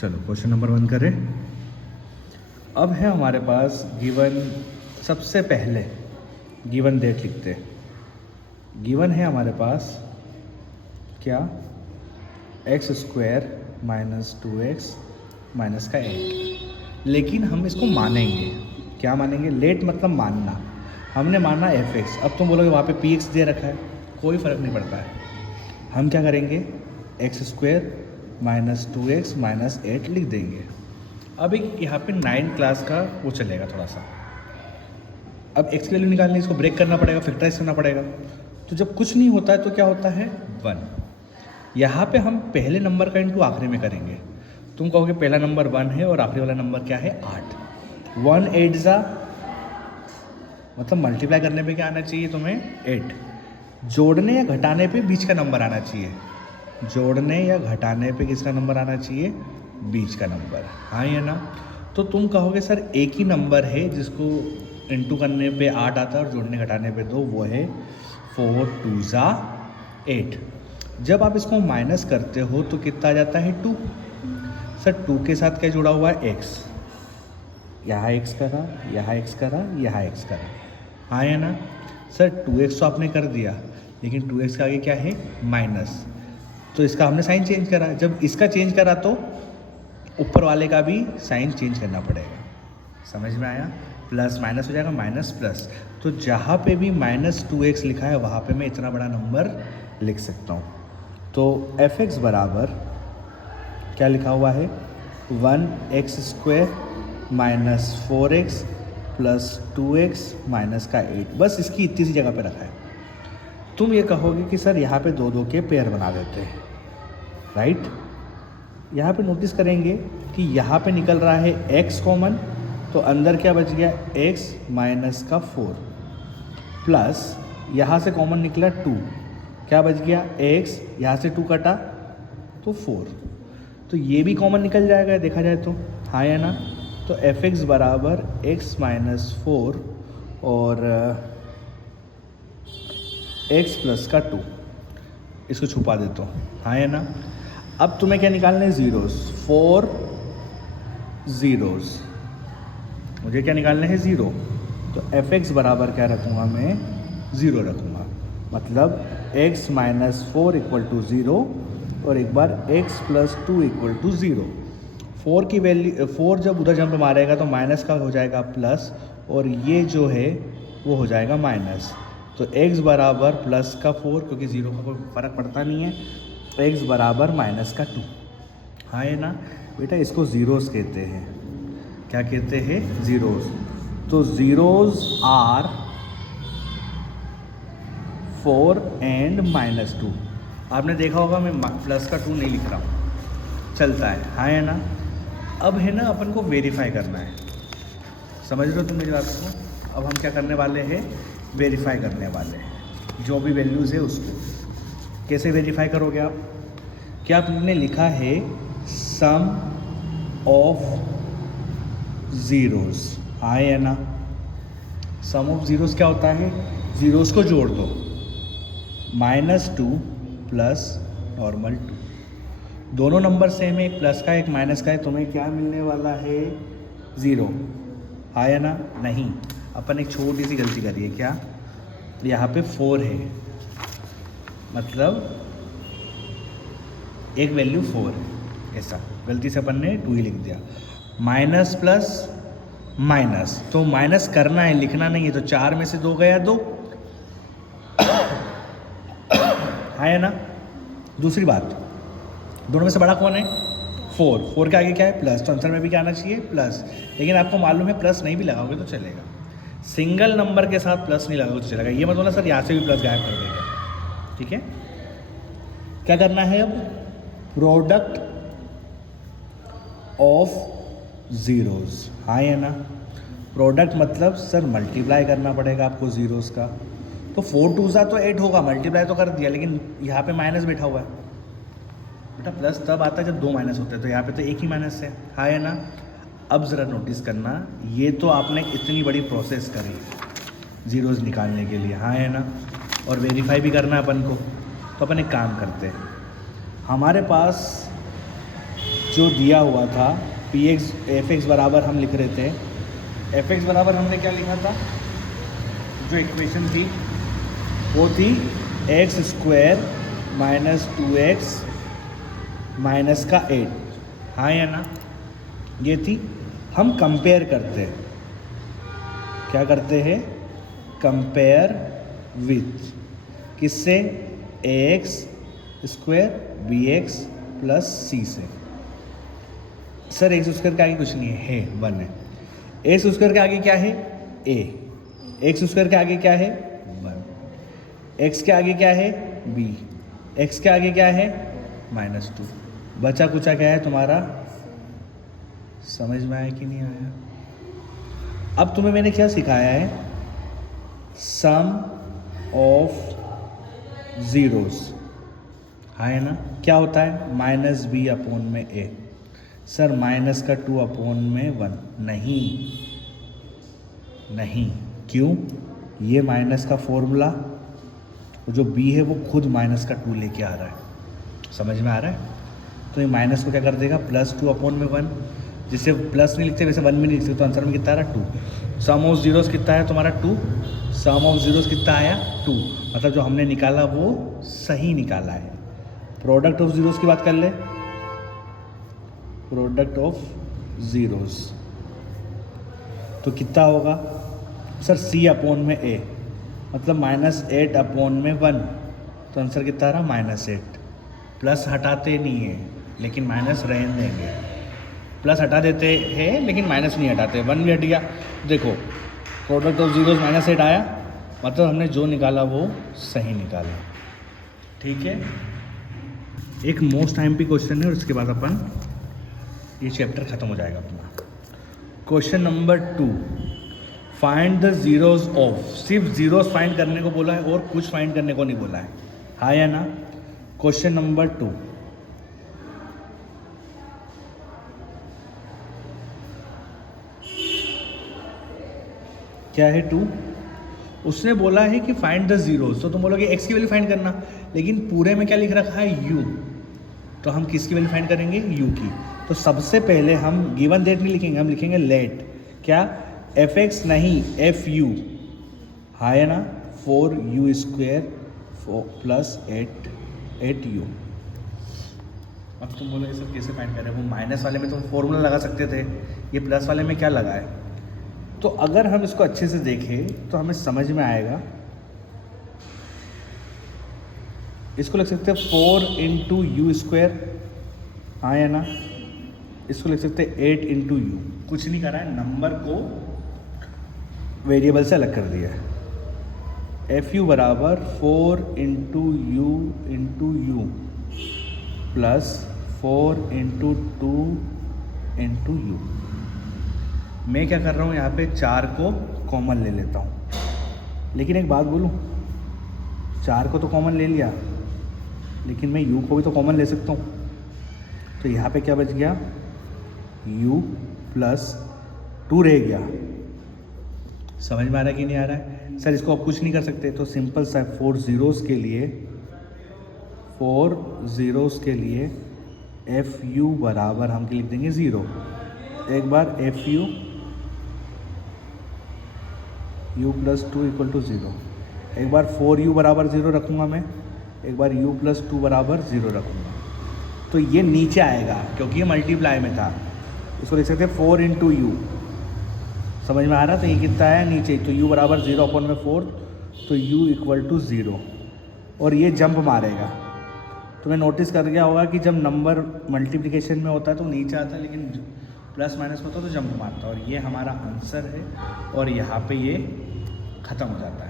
चलो question number 1 करें। अब है हमारे पास गिवन, सबसे पहले गिवन डेट लिखते हैं। गिवन है हमारे पास क्या, x square minus 2x minus का 8। लेकिन हम इसको मानेंगे, क्या मानेंगे, लेट मतलब मानना। हमने माना fx। अब तुम बोलोगे वहाँ पे px दे रखा है, कोई फ़र्क नहीं पड़ता है। हम क्या करेंगे, x square minus 2x minus 8 लिख देंगे। अब एक यहाँ पे 9 क्लास का वो चलेगा थोड़ा सा। अब x की वैल्यू निकालनी, इसको ब्रेक करना पड़ेगा, फैक्टराइज करना पड़ेगा। तो जब कुछ नहीं होता है तो क्या होता है, 1। यहाँ पे हम पहले नंबर का इंटू आखिरी में करेंगे। तुम कहोगे पहला नंबर 1 है और आखिरी वाला नंबर क्या है, 8। 1 8 ज़ा, मतलब मल्टीप्लाई करने पे क्या आना चाहिए तुम्हें, 8। जोड़ने या घटाने पे बीच का नंबर आना चाहिए। जोड़ने या घटाने पे किसका नंबर आना चाहिए, बीच का नंबर, हाँ या ना। तो तुम कहोगे सर एक ही नंबर है जिसको इंटू करने पे 8 आता है और जोड़ने घटाने पे 2, वो है 4 2 ज़ा 8। जब आप इसको माइनस करते हो तो कितना आ जाता है, 2। सर 2 के साथ क्या जुड़ा हुआ है, x। यहाँ x करा, यहाँ x करा, यहाँ x करा, हाँ या ना। सर 2x तो आपने कर दिया, लेकिन 2x के आगे क्या है, माइनस। तो इसका हमने साइन चेंज करा। जब इसका चेंज करा तो ऊपर वाले का भी साइन चेंज करना पड़ेगा। समझ में आया, प्लस माइनस हो जाएगा, माइनस प्लस। तो जहाँ पे भी माइनस 2x लिखा है वहाँ पे मैं इतना बड़ा नंबर लिख सकता हूँ। तो fx बराबर क्या लिखा हुआ है, 1x square minus 4x plus 2x minus का 8। बस इसकी इतनी सी जगह पे रखा है। तुम ये कहोगे कि सर यहाँ पे 2 2 के पेयर बना देते हैं, राइट। यहाँ पे नोटिस करेंगे कि यहाँ पे निकल रहा है x कॉमन, तो अंदर क्या बच गया, x माइनस का 4 प्लस यहाँ से कॉमन निकला 2, क्या बच गया, x, यहाँ से 2 कटा तो 4। तो ये भी कॉमन निकल जाएगा देखा जाए तो, हाँ या ना। तो fx बराबर x माइनस 4 और x प्लस का 2, इसको छुपा देता हूँ, हाँ या ना। अब तुम्हें क्या निकालना है, ज़ीरोज़, 4 ज़ीरोज़, मुझे क्या निकालना है, 0। तो fx बराबर क्या रखूँगा मैं, 0 रखूँगा। मतलब x माइनस 4 इक्वल टू 0 और एक बार x प्लस 2 इक्वल टू 0। 4 की वैल्यू, 4 जब उधर जंप मारेगा तो माइनस का हो जाएगा प्लस, और ये जो है वो हो जाएगा माइनस। तो x बराबर प्लस का 4, क्योंकि 0 का कोई फ़र्क पड़ता नहीं है, तो x बराबर माइनस का 2, हाँ है ना। बेटा इसको ज़ीरोज़ कहते हैं, क्या कहते हैं, ज़ीरोज़। तो ज़ीरोज़ आर 4 एंड माइनस 2। आपने देखा होगा मैं प्लस का 2 नहीं लिख रहा हूँ, चलता है, हाँ है ना। अब है ना अपन को वेरीफाई करना है, समझ रहे हो तुम मेरी बात को। अब हम क्या करने वाले हैं, वेरीफाई करने वाले हैं जो भी वैल्यूज़ है उसको। कैसे वेरीफाई करोगे आप, क्या आपने लिखा है सम ऑफ ज़ीरोज़, हाँ या ना। सम ऑफ ज़ीरोज़ क्या होता है, ज़ीरोज़ को जोड़ दो, -2 प्लस नॉर्मल 2। दोनों नंबर सेम है, एक प्लस का एक माइनस का है, तुम्हें क्या मिलने वाला है, 0, हाँ या ना। नहीं, अपन एक छोटी सी गलती करी है, क्या, यहाँ पे 4 है, मतलब एक वैल्यू 4 है, ऐसा गलती से अपन ने 2 ही लिख दिया। माइनस प्लस माइनस, तो माइनस करना है, लिखना नहीं है। तो 4 में से 2 गया 2, है ना। दूसरी बात, दोनों में से बड़ा कौन है, 4। 4 के आगे क्या है, प्लस, तो आंसर में भी क्या आना चाहिए, प्लस। लेकिन आपको मालूम है प्लस नहीं भी लगाओगे तो चलेगा, सिंगल नंबर के साथ प्लस नहीं लगाओगे तो चलेगा। ये मत बोलना सर यहाँ से भी प्लस गायब कर देगा, ठीक है। क्या करना है अब, प्रोडक्ट ऑफ ज़ीरोज़, हाँ या ना। प्रोडक्ट मतलब सर मल्टीप्लाई करना पड़ेगा आपको ज़ीरोज़ का। तो 4 2 ज़ा तो 8 होगा, मल्टीप्लाई तो कर दिया, लेकिन यहाँ पे माइनस बैठा हुआ है। बेटा प्लस तब आता है जब 2 माइनस होते हैं, तो यहाँ पे तो एक ही माइनस है, हाँ या ना। अब ज़रा नोटिस करना, ये तो आपने इतनी बड़ी प्रोसेस करी ज़ीरोज़ निकालने के लिए, हाँ है ना, और वेरीफाई भी करना है अपन को। तो अपन एक काम करते हैं, हमारे पास जो दिया हुआ था पी एक्स एफ एक्स बराबर हम लिख रहे थे, एफ एक्स बराबर हमने क्या लिखा था, जो इक्वेशन थी वो थी x square minus 2x minus का 8, हाँ या ना, ये थी। हम कंपेयर करते हैं, क्या करते हैं, कंपेयर विथ किससे, A X square B X plus C से। सर एक्स स्क्वायर के आगे कुछ नहीं है 1 है, एक्स स्क्वायर के आगे क्या है ए, एक्स स्क्वायर के आगे क्या है 1, एक्स के आगे क्या है बी, एक्स के आगे क्या है -2, बचा कुचा क्या है तुम्हारा, समझ में आया कि नहीं आया। अब तुम्हें मैंने क्या सिखाया है, सम ऑफ ज़ीरोज़, हाँ है ना, क्या होता है -b/a। सर माइनस का 2/1 नहीं, क्यों, ये माइनस का फॉर्मूला, जो b है वो खुद माइनस का 2 लेके आ रहा है, समझ में आ रहा है। तो ये माइनस को क्या कर देगा, +2/1, जिसे प्लस नहीं लिखते वैसे 1 भी नहीं लिख सकते, तो आंसर में कितना आ रहा 2। सम ऑफ ज़ीरोज़ कितना है तुम्हारा 2, सम ऑफ ज़ीरोज़ कितना आया 2, मतलब जो हमने निकाला वो सही निकाला है। प्रोडक्ट ऑफ ज़ीरोज़ की बात कर ले, प्रोडक्ट ऑफ ज़ीरोज़ तो कितना होगा सर, c/a, मतलब -8/1, तो आंसर कितना आ रहा -8। प्लस हटाते नहीं है लेकिन माइनस रहने देंगे, प्लस हटा देते हैं लेकिन माइनस नहीं हटाते, 1 भी हट गया। देखो प्रोडक्ट ऑफ ज़ीरोज़ -8 आया, मतलब हमने जो निकाला वो सही निकाला, ठीक है। एक मोस्ट टाइम क्वेश्चन है और उसके बाद अपन ये चैप्टर ख़त्म हो जाएगा अपना। Question number 2, find the zeros of, सिर्फ ज़ीरोज़ फाइंड करने को बोला है और कुछ फाइंड करने को नहीं बोला है, हाँ या ना। क्वेश्चन नंबर 2, क्या है 2, उसने बोला है कि फाइंड द ज़ीरोज़, तो तुम बोलोगे एक्स की वैल्यू फाइंड करना, लेकिन पूरे में क्या लिख रखा है यू, तो हम किसकी वैल्यू फाइंड करेंगे यू की। तो सबसे पहले हम गिवन डेट नहीं लिखेंगे, हम लिखेंगे लेट, क्या एफ एक्स नहीं एफ यू, हाँ है ना, 4u² प्लस 8u। अब तुम बोलोगे सर कैसे फाइंड करें, वो माइनस वाले में तुम फॉर्मूला लगा सकते थे, ये प्लस वाले में क्या लगा है। तो अगर हम इसको अच्छे से देखें तो हमें समझ में आएगा, इसको लिख सकते हैं 4 × u², हाँ या ना, इसको लिख सकते हैं 8 × u, कुछ नहीं करा है, नंबर को वेरिएबल से अलग कर दिया है। एफ यू बराबर 4 × u प्लस 4 × 2 × u। मैं क्या कर रहा हूँ यहाँ पे 4 को कॉमन ले लेता हूँ, लेकिन एक बात बोलूँ, 4 को तो कॉमन ले लिया लेकिन मैं u को भी तो कॉमन ले सकता हूँ, तो यहाँ पे क्या बच गया u प्लस 2 रह गया। समझ में आ रहा है कि नहीं आ रहा है। सर इसको आप कुछ नहीं कर सकते, तो सिंपल सा 4 ज़ीरोज़ के लिए एफ यू बराबर हम लिख देंगे 0। एक बार एफ यू प्लस 2 = 0, एक बार 4u बराबर 0 रखूँगा मैं, एक बार u प्लस 2 बराबर 0 रखूँगा, तो ये नीचे आएगा क्योंकि ये मल्टीप्लाई में था। इसको लिख सकते हैं 4 × u, समझ में आ रहा, तो ये कितना आया नीचे, तो u बराबर 0/4, तो u = 0, और ये जंप मारेगा। तुम्हें नोटिस कर गया होगा कि जब नंबर मल्टीप्लिकेशन में होता है तो नीचे आता है, लेकिन प्लस माइनस में होता है तो जंप मारता है, और ये हमारा आंसर है, और यहाँ पे ये ख़त्म हो जाता है।